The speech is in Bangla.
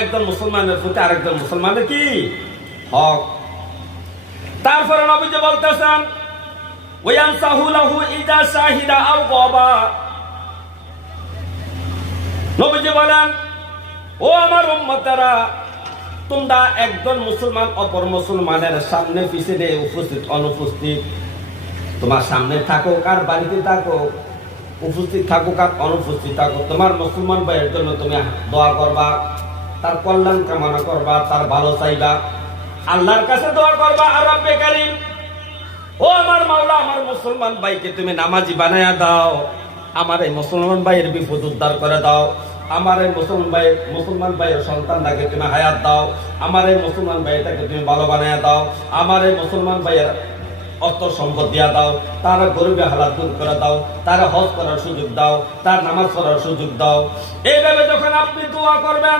একজন মুসলমানের প্রতি আরেকজন মুসলমানের কি হক। তারপরে নবীজি বলতেছেন ওয়ায়ানসাহু লাহু ইযা শাহিদা আও গাবা। নবীজি বলেন, ও আমার উম্মতেরা, তোমরা একজন মুসলমান অপর মুসলমানের সামনে পিছনে উপস্থিত অনুপস্থিত, তোমার সামনে থাকুক আর বাড়িতে থাকুক, উপস্থিত থাকুক আর অনুপস্থিত থাকুক, তোমার মুসলমান ভাইয়ের জন্য তুমি দোয়া করবা, তার কল্যাণ কামনা করবা, তার ভালো চাইবা, আল্লাহর কাছে দোয়া করবা। আর রব্বে কারীম, ও আমার মাওলা, আমার মুসলমান ভাইকে তুমি নামাজি বানায়া দাও, আমার এই মুসলমান ভাইয়ের বিপদ উদ্ধার করে দাও, আমার এই মুসলমান ভাইয়ের সন্তানটাকে তুমি হায়াত দাও, আমার এই মুসলমান ভাইটাকে তুমি ভালো বানায়া দাও, আমার এই মুসলমান ভাইয়ের অর্থ সম্পদ দিয়া দাও, তার গরিবের হালাত দূর করে দাও, তার হজ করার সুযোগ দাও, তার নামাজ পড়ার সুযোগ দাও। এইভাবে যখন আপনি দোয়া করবেন,